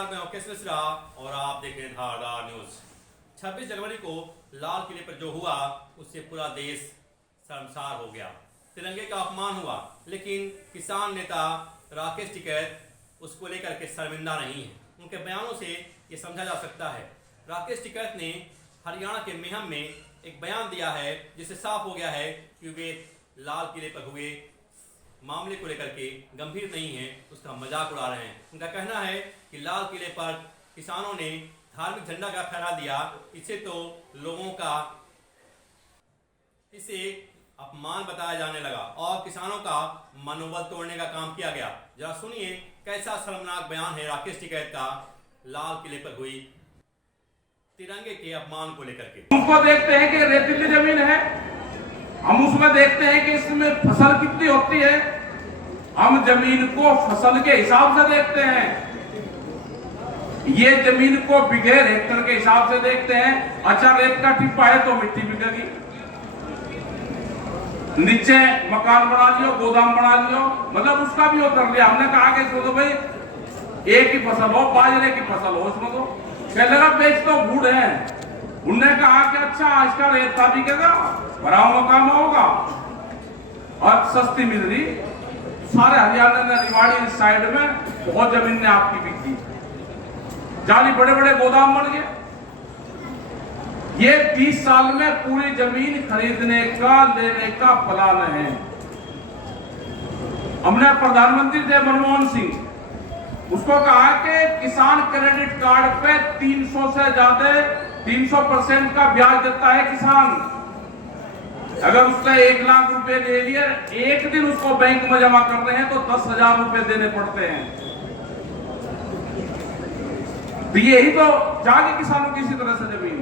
नमस्कार, मैं ओके मिश्रा और आप देख रहे हैं धारदार न्यूज। 26 जनवरी को लाल किले पर जो हुआ उससे पूरा देश शर्मसार हो गया। तिरंगे का अपमान हुआ, लेकिन किसान नेता राकेश टिकैत उसको लेकर के शर्मिंदा नहीं है। उनके बयानों से ये समझा जा सकता है। राकेश टिकैत ने हरियाणा के मेहम में एक बयान दिया है जिससे साफ हो गया है कि वे लाल किले पर हुए मामले को लेकर के गंभीर नहीं है, उसका मजाक उड़ा रहे हैं। उनका कहना है कि लाल किले पर किसानों ने धार्मिक झंडा का फहरा दिया, इससे तो लोगों का इसे अपमान बताया जाने लगा और किसानों का मनोबल तोड़ने का काम किया गया। जरा सुनिए कैसा शर्मनाक बयान है राकेश टिकैत का लाल किले पर हुई तिरंगे के अपमान को लेकर के। उसको देखते हैं कि रेतीली जमीन है, हम उसमें देखते हैं कि इसमें फसल कितनी होती है। हम जमीन को फसल के हिसाब से देखते हैं, ये जमीन को बीघे हेक्टेयर के हिसाब से देखते हैं। अच्छा, रेत का टिप्पा है तो मिट्टी बिकेगी, नीचे मकान बना लियो, गोदाम बना लियो, मतलब उसका भी वो कर लिया। हमने कहा कि इसको तो भाई एक ही फसल हो, बाजरे की फसल हो, इसमें तो कहने लगा बेच तो बूढ़ है। उन्होंने कहा कि अच्छा इसका रेत का बिकेगा, भराव मकान होगा और सस्ती मिल रही। सारे हरियाणा ने रिवाड़ी साइड में बहुत जमीन ने आपकी बिकी, जाली बड़े बड़े गोदाम बन गए। ये 20 साल में पूरी जमीन खरीदने का लेने का प्लान है। हमने प्रधानमंत्री थे मनमोहन सिंह, उसको कहा कि किसान क्रेडिट कार्ड पे 300 से ज्यादा 300% का ब्याज देता है किसान। अगर उसने 1 लाख रुपए ले लिए, एक दिन उसको बैंक में जमा कर रहे हैं तो 10,000 रुपए देने पड़ते हैं। तो यही तो जागे किसानों की इसी तरह से जमीन,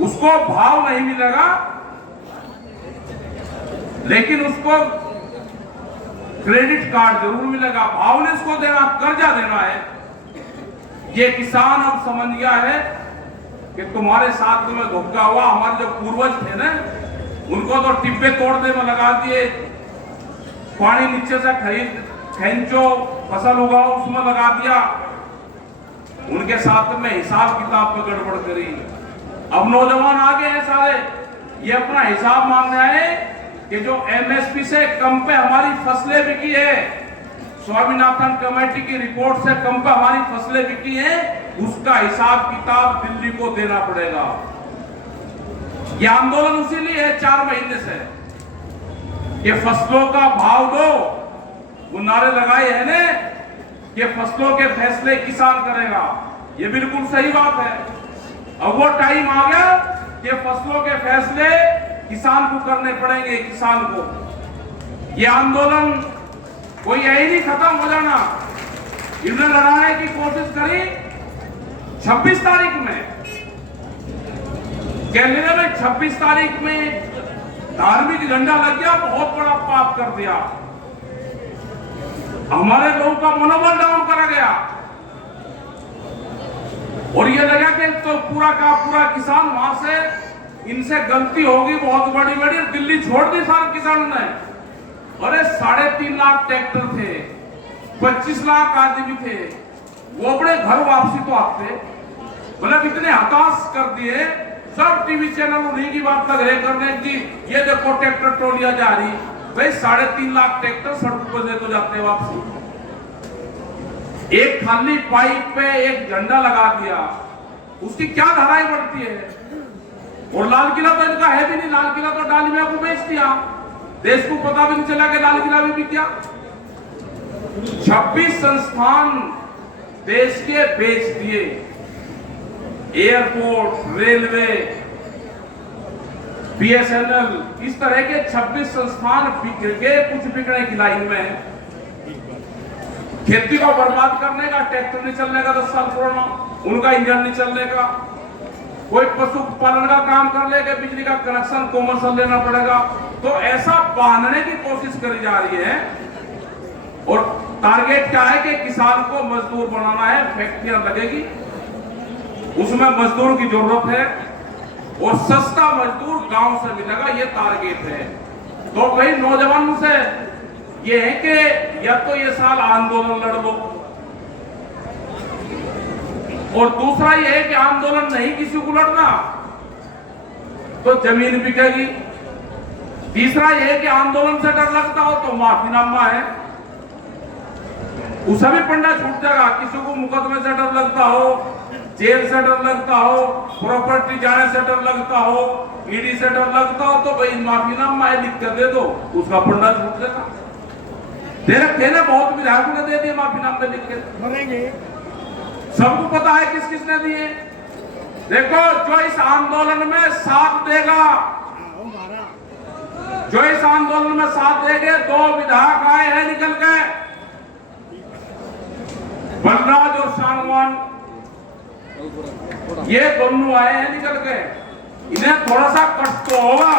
उसको भाव नहीं मिलेगा लेकिन उसको क्रेडिट कार्ड जरूर मिलेगा। भाव ने उसको देना, कर्जा देना है। ये किसान अब समझ गया है कि तुम्हारे साथ में धोखा हुआ। हमारे जो पूर्वज थे ना, उनको तो टिब्बे तोड़ने में लगा दिए, पानी नीचे से खींचो, फसल उगाओ, उसमें लगा दिया। उनके साथ में हिसाब किताब में गड़बड़ करी। अब नौजवान आगे हैं सारे, ये अपना हिसाब मांग रहे हैं कि जो एमएसपी से कम पे हमारी फसलें बिकी है, स्वामीनाथन कमेटी की रिपोर्ट से कम पे हमारी फसलें बिकी हैं, उसका हिसाब किताब दिल्ली को देना पड़ेगा। ये आंदोलन इसीलिए है 4 महीने से, ये फसलों का भाव दो। वो नारे लगाए हैं ने कि फसलों के फैसले किसान करेगा, ये बिल्कुल सही बात है। अब वो टाइम आ गया कि फसलों के फैसले किसान को करने पड़ेंगे। किसान को ये आंदोलन कोई यही नहीं खत्म हो जाना। इन्हें लड़ाने की कोशिश करी 26 तारीख में, कहने में 26 तारीख में धार्मिक झंडा लग गया, बहुत बड़ा पाप कर दिया। हमारे लोगों का मनोबल डाउन करा गया और ये लगा कि तो पूरा का पूरा किसान वहां से, इनसे गलती होगी बहुत बड़ी बड़ी, दिल्ली छोड़ दी सारे किसानों ने। अरे 3.5 लाख ट्रैक्टर थे, 25 लाख आदमी थे, वो अपने घर वापसी तो आते, मतलब इतने हताश कर दिए। सब टीवी चैनल उन्हीं की बात लग रहे करने की, ये देखो ट्रैक्टर ट्रॉलियां जा रही। भाई 3.5 लाख ट्रैक्टर सड़क पर से तो जाते वापसी। एक खाली पाइप पे एक झंडा लगा दिया, उसकी क्या धाराएं बढ़ती है। और लाल किला तो इनका है भी नहीं, लाल किला तो डालिया को बेच दिया, देश को पता भी नहीं चला कि लाल किला भी क्या। 26 संस्थान देश के बेच दिए, एयरपोर्ट, रेलवे, बीएसएनएल, इस तरह के 26 संस्थान बिक गए, कुछ बिकने की लाइन में है। खेती को बर्बाद करने का, ट्रैक्टर नहीं चलने का 10 साल पुराना, उनका इंजन नहीं चलने का। कोई पशुपालन का काम कर लेगा, बिजली का कनेक्शन कॉमर्शियल लेना पड़ेगा। तो ऐसा बांधने की कोशिश करी जा रही है और टारगेट क्या है कि किसान को मजदूर बनाना है। फैक्ट्रियां लगेगी, उसमें मजदूर की जरूरत है और सस्ता मजदूर गांव से मिलेगा, ये टारगेट है। तो भाई नौजवानों से ये है कि या तो ये साल आंदोलन लड़ लो, और दूसरा ये है कि आंदोलन नहीं किसी को लड़ना तो जमीन बिकेगी। तीसरा ये है कि आंदोलन से डर लगता हो तो माफीनामा है, उसे भी पंडा छूट जाएगा। किसी को मुकदमे से डर लगता हो, जेल से डर लगता हो, प्रॉपर्टी जाने से डर लगता हो, ईडी से डर लगता हो, तो भाई माफीनामा है लिख कर दे दो, उसका पंडा छूट जाएगा। दे रखे ना, बहुत विधायकों ने दे दिए माफीनामे लिख के, मरेंगे। सबको पता है किस किसने दिए। देखो, जो इस आंदोलन में साथ देगा, जो इस आंदोलन में साथ देंगे, 2 विधायक आए हैं निकल के, बलराज और सांगवान, ये दोनों आए हैं निकल के। इन्हें थोड़ा सा कष्ट तो होगा।